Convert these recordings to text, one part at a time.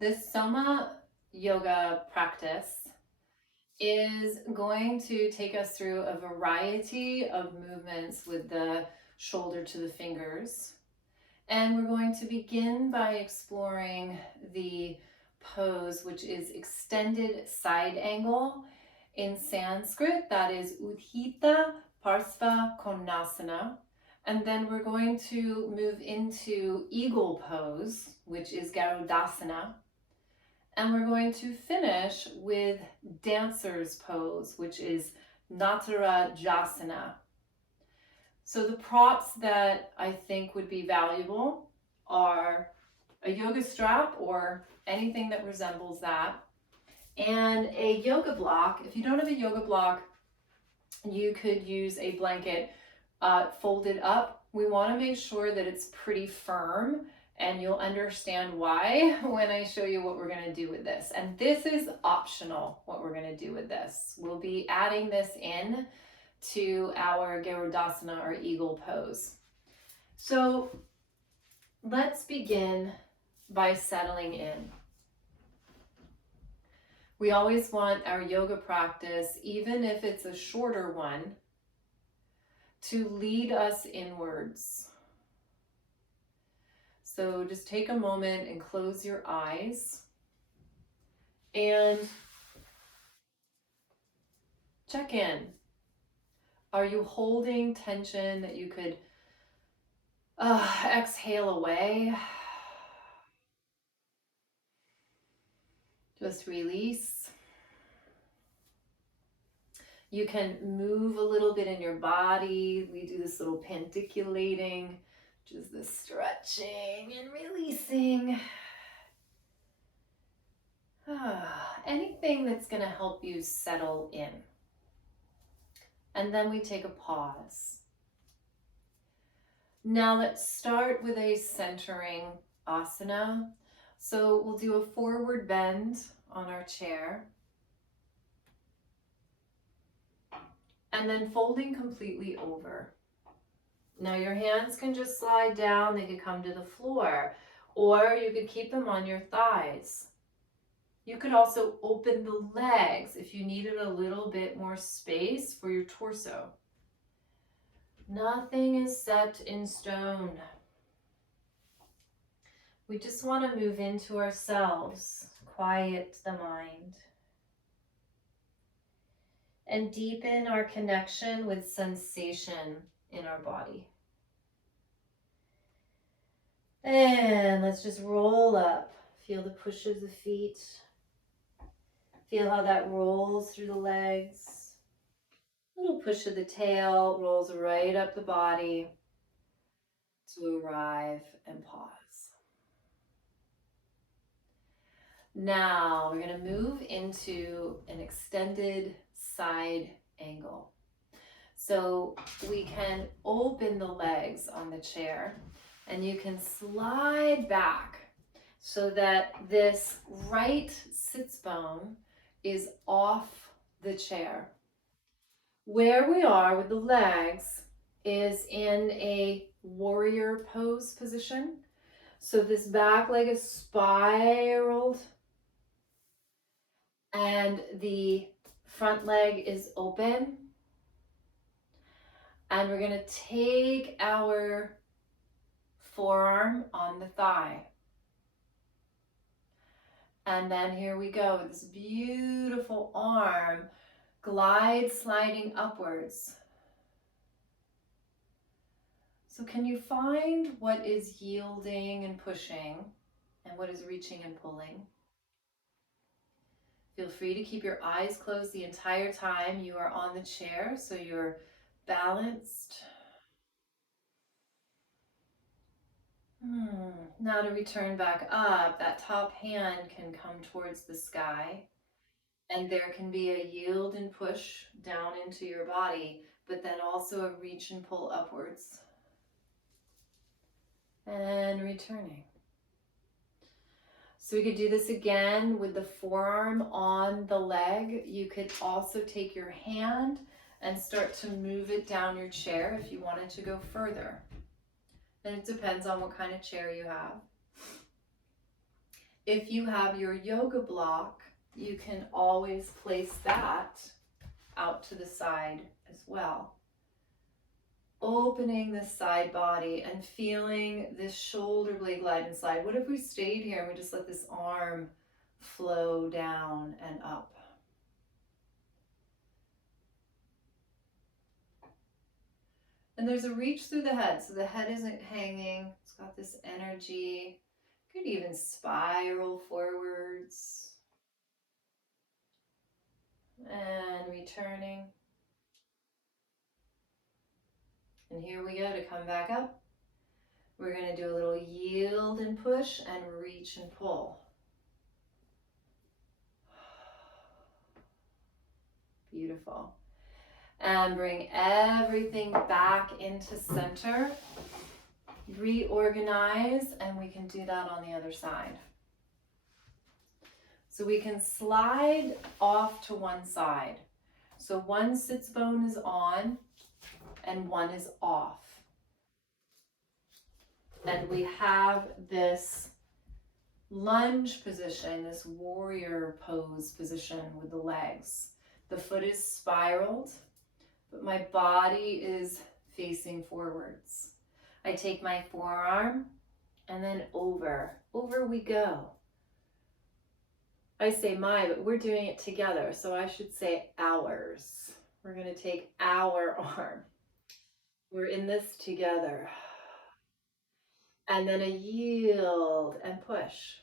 This Soma yoga practice is going to take us through a variety of movements with the shoulder to the fingers. And we're going to begin by exploring the pose, which is extended side angle. In Sanskrit, that is Utthita Parsva Konasana. And then we're going to move into eagle pose, which is Garudasana. And we're going to finish with dancer's pose, which is Natarajasana. So the props that I think would be valuable are a yoga strap or anything that resembles that, and a yoga block. If you don't have a yoga block, you could use a blanket folded up. We want to make sure that it's pretty firm, and you'll understand why when I show you what we're going to do with this. And this is optional, what we're going to do with this. We'll be adding this in to our Garudasana or eagle pose. So let's begin by settling in. We always want our yoga practice, even if it's a shorter one, to lead us inwards. So just take a moment and close your eyes and check in. Are you holding tension that you could exhale away? Just release. You can move a little bit in your body. We do this little pandiculating, which is the stretching and releasing. Anything that's going to help you settle in. And then we take a pause. Now let's start with a centering asana. So we'll do a forward bend on our chair. And then folding completely over. Now your hands can just slide down, they could come to the floor, or you could keep them on your thighs. You could also open the legs if you needed a little bit more space for your torso. Nothing is set in stone. We just want to move into ourselves, quiet the mind, and deepen our connection with sensation in our body. And let's just roll up. Feel the push of the feet. Feel how that rolls through the legs. Little push of the tail rolls right up the body to arrive and pause. Now we're going to move into an extended side angle. So we can open the legs on the chair and you can slide back so that this right sits bone is off the chair. Where we are with the legs is in a warrior pose position. So this back leg is spiraled and the front leg is open. And we're going to take our forearm on the thigh. And then here we go with this beautiful arm glide sliding upwards. So can you find what is yielding and pushing and what is reaching and pulling? Feel free to keep your eyes closed the entire time you are on the chair so you're balanced. Now to return back up, that top hand can come towards the sky and there can be a yield and push down into your body, but then also a reach and pull upwards. And returning. So we could do this again with the forearm on the leg. You could also take your hand and start to move it down your chair if you wanted to go further. And it depends on what kind of chair you have. If you have your yoga block, you can always place that out to the side as well. Opening the side body and feeling this shoulder blade glide and slide. What if we stayed here and we just let this arm flow down and up? And there's a reach through the head, so the head isn't hanging. It's got this energy. Could even spiral forwards. And returning. And here we go to come back up. We're going to do a little yield and push and reach and pull. Beautiful. And bring everything back into center. Reorganize, and we can do that on the other side. So we can slide off to one side. So one sits bone is on and one is off. And we have this lunge position, this warrior pose position with the legs. The foot is spiraled, but my body is facing forwards. I take my forearm and then over we go. I say my, but we're doing it together, so I should say ours. We're going to take our arm. We're in this together. And then a yield and push.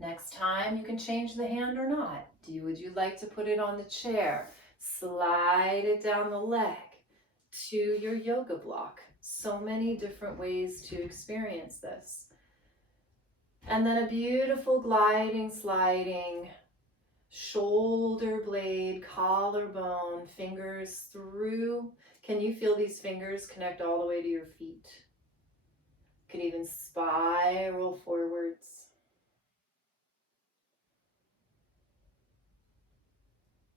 Next time you can change the hand or not. Would you like to put it on the chair? Slide it down the leg to your yoga block. So many different ways to experience this. And then a beautiful gliding, sliding, shoulder blade, collarbone, fingers through. Can you feel these fingers connect all the way to your feet? You can even spiral forwards.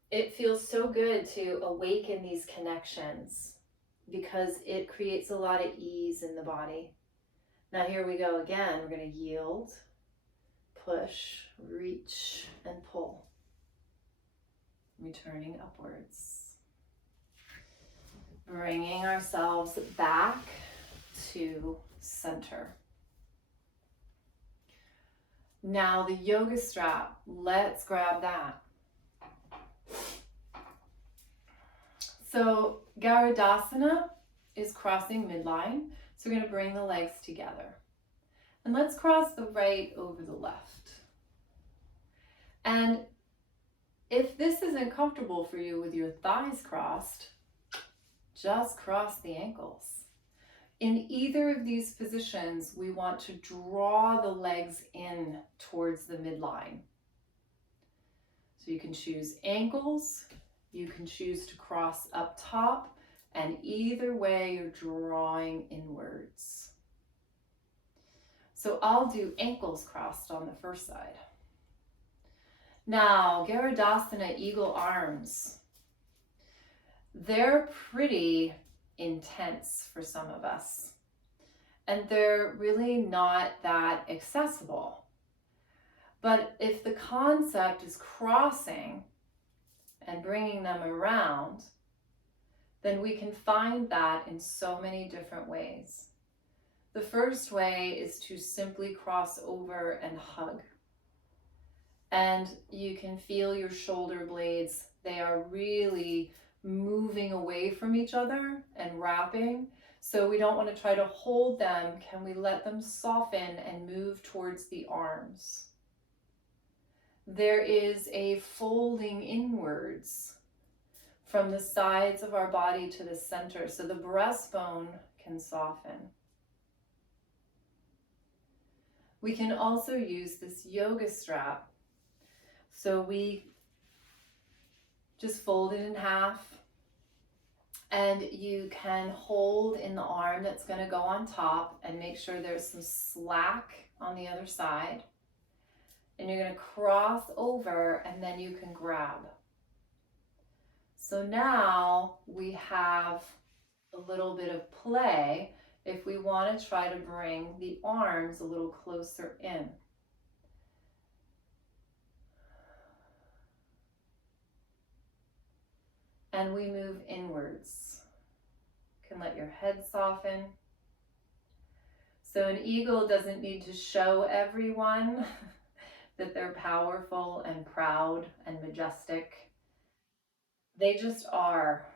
It feels so good to awaken these connections because it creates a lot of ease in the body. Now here we go again. We're going to yield, push, reach, and pull. Returning upwards. Bringing ourselves back to center. Now the yoga strap, let's grab that. So Garudasana is crossing midline. So we're going to bring the legs together. And let's cross the right over the left. And if this isn't comfortable for you with your thighs crossed, just cross the ankles. In either of these positions, we want to draw the legs in towards the midline. So you can choose ankles, you can choose to cross up top, and either way you're drawing inwards. So I'll do ankles crossed on the first side. Now, Garudasana, eagle arms. They're pretty intense for some of us, and they're really not that accessible. But if the concept is crossing and bringing them around, then we can find that in so many different ways. The first way is to simply cross over and hug. And you can feel your shoulder blades. They are really moving away from each other and wrapping. So we don't want to try to hold them. Can we let them soften and move towards the arms? There is a folding inwards from the sides of our body to the center, so the breastbone can soften. We can also use this yoga strap. So we just fold it in half, and you can hold in the arm that's going to go on top and make sure there's some slack on the other side. And you're going to cross over, and then you can grab. So now we have a little bit of play. if we want to try to bring the arms a little closer in. And we move inwards. You can let your head soften. So an eagle doesn't need to show everyone that they're powerful and proud and majestic. They just are.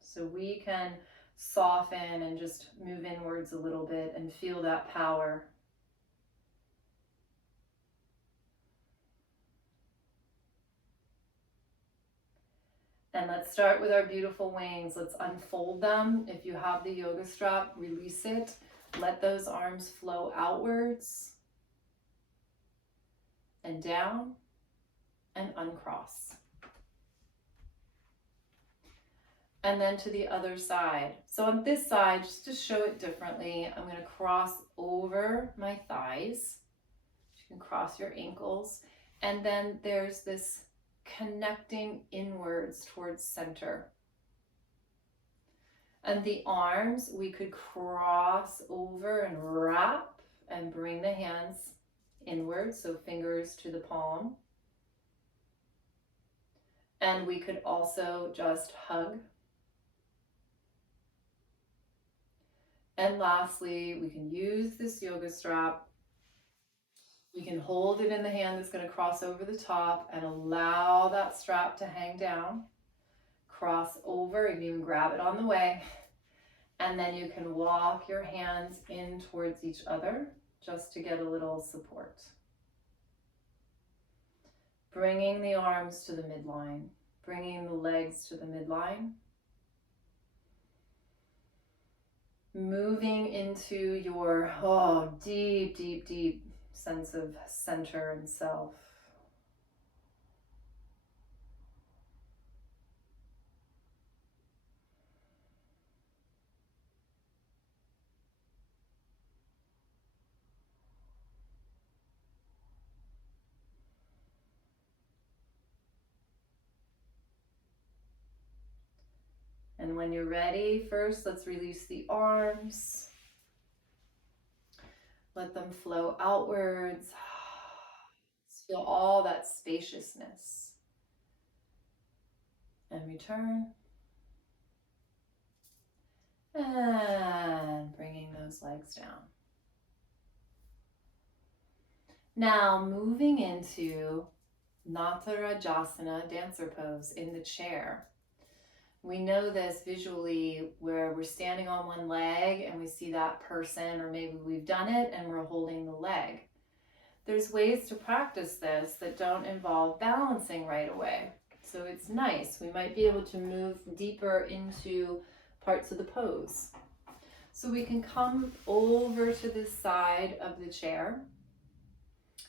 So we can soften and just move inwards a little bit and feel that power. And let's start with our beautiful wings. Let's unfold them. If you have the yoga strap, release it. Let those arms flow outwards and down and uncross. And then to the other side. So on this side, just to show it differently, I'm going to cross over my thighs. You can cross your ankles. And then there's this connecting inwards towards center. And the arms, we could cross over and wrap and bring the hands inwards, so fingers to the palm. And we could also just hug. And lastly, we can use this yoga strap. We can hold it in the hand that's going to cross over the top and allow that strap to hang down. Cross over, you can even grab it on the way. And then you can walk your hands in towards each other just to get a little support. Bringing the arms to the midline, bringing the legs to the midline. Moving into your deep, deep, deep sense of center and self. And when you're ready, first let's release the arms. Let them flow outwards. Feel all that spaciousness. And return. And bringing those legs down. Now moving into Natarajasana, dancer pose in the chair. We know this visually where we're standing on one leg and we see that person, or maybe we've done it and we're holding the leg. There's ways to practice this that don't involve balancing right away. So it's nice. We might be able to move deeper into parts of the pose. So we can come over to this side of the chair.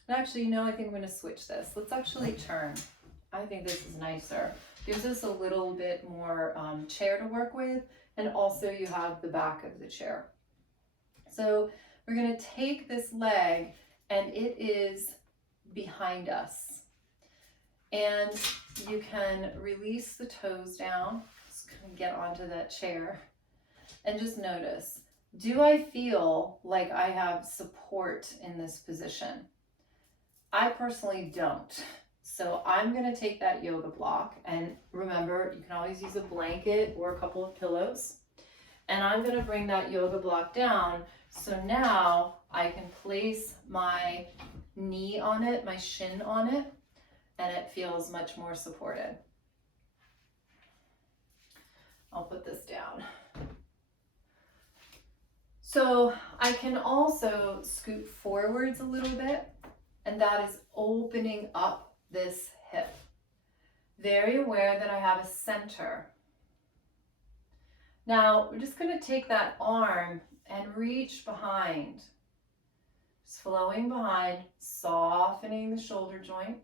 And actually, I think I'm going to switch this. Let's actually turn. I think this is nicer. Gives us a little bit more chair to work with, and also you have the back of the chair. So we're going to take this leg, and it is behind us. And you can release the toes down, just kind of get onto that chair, and just notice, do I feel like I have support in this position? I personally don't. So I'm going to take that yoga block, and remember, you can always use a blanket or a couple of pillows. And I'm going to bring that yoga block down. So now I can place my knee on it, my shin on it, and it feels much more supported. I'll put this down. So I can also scoot forwards a little bit, and that is opening up this hip. Very aware that I have a center. Now we're just going to take that arm and reach behind. Just flowing behind, softening the shoulder joint.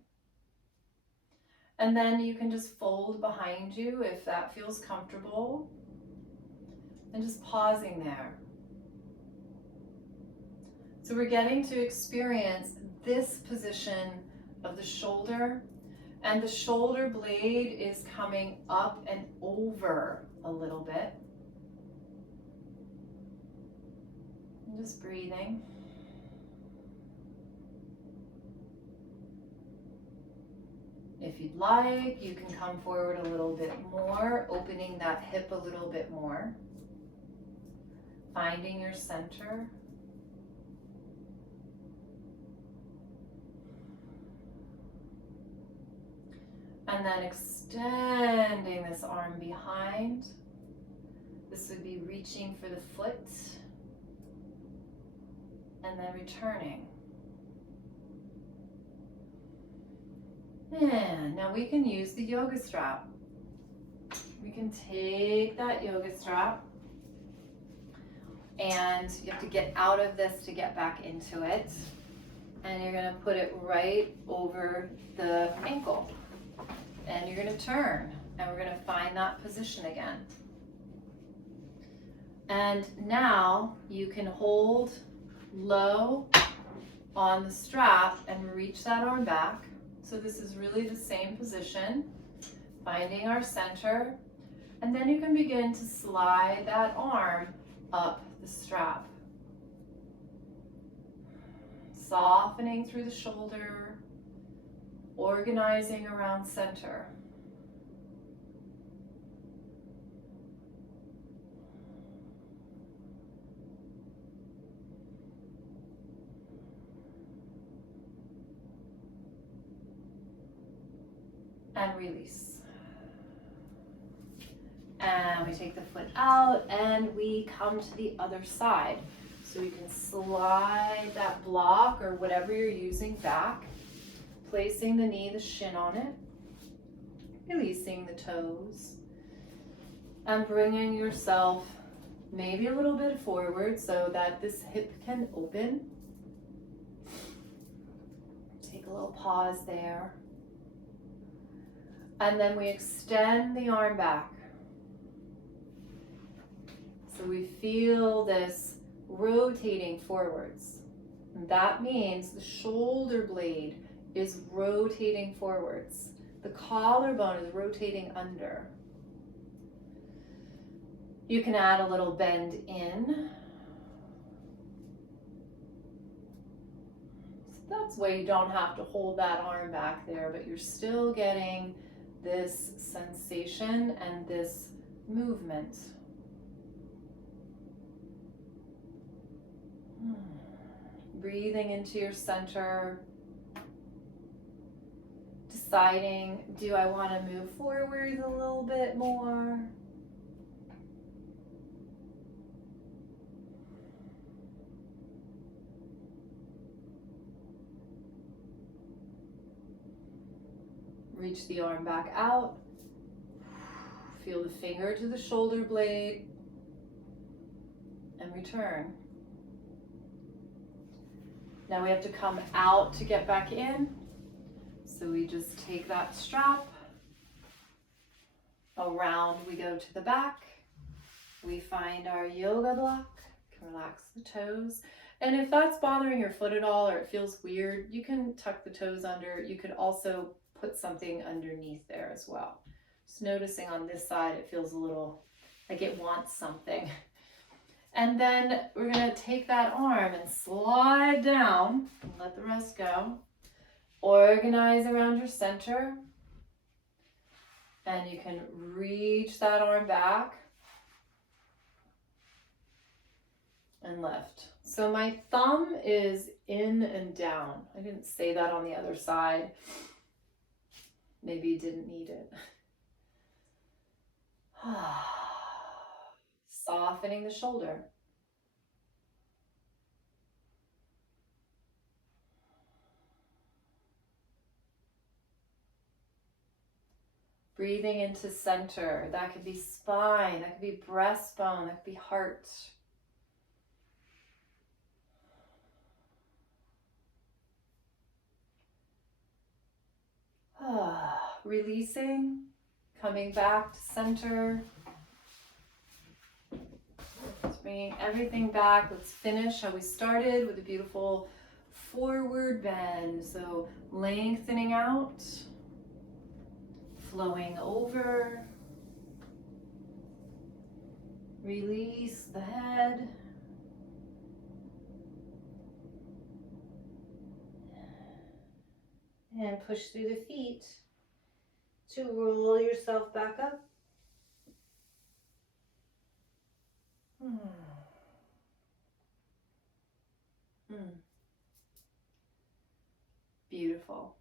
And then you can just fold behind you if that feels comfortable. And just pausing there. So we're getting to experience this position of the shoulder, and the shoulder blade is coming up and over a little bit. Just breathing. If you'd like, you can come forward a little bit more, opening that hip a little bit more. Finding your center. And then extending this arm behind. This would be reaching for the foot. And then returning. And now we can use the yoga strap. We can take that yoga strap, and you have to get out of this to get back into it. And you're gonna put it right over the ankle. And you're gonna turn, and we're gonna find that position again. And now you can hold low on the strap and reach that arm back. So this is really the same position, finding our center, and then you can begin to slide that arm up the strap. Softening through the shoulder, organizing around center. And release. And we take the foot out and we come to the other side. So you can slide that block or whatever you're using back, placing the knee, the shin on it, releasing the toes, and bringing yourself maybe a little bit forward so that this hip can open. Take a little pause there. And then we extend the arm back. So we feel this rotating forwards. And that means the shoulder blade is rotating forwards. The collarbone is rotating under. You can add a little bend in. So that's why you don't have to hold that arm back there, but you're still getting this sensation and this movement. Breathing into your center, deciding, do I want to move forward a little bit more? Reach the arm back out. Feel the finger to the shoulder blade and return. Now we have to come out to get back in. So we just take that strap. Around we go to the back. We find our yoga block. Can relax the toes. And if that's bothering your foot at all or it feels weird, you can tuck the toes under. You could also put something underneath there as well. Just noticing on this side, it feels a little like it wants something. And then we're gonna take that arm and slide down and let the rest go. Organize around your center. And you can reach that arm back and lift. So my thumb is in and down. I didn't say that on the other side. Maybe you didn't need it. Softening the shoulder. Breathing into center. That could be spine, that could be breastbone, that could be heart. Releasing, coming back to center. Just bringing everything back. Let's finish how we started with a beautiful forward bend. So lengthening out, flowing over. Release the head. And push through the feet to roll yourself back up. Beautiful.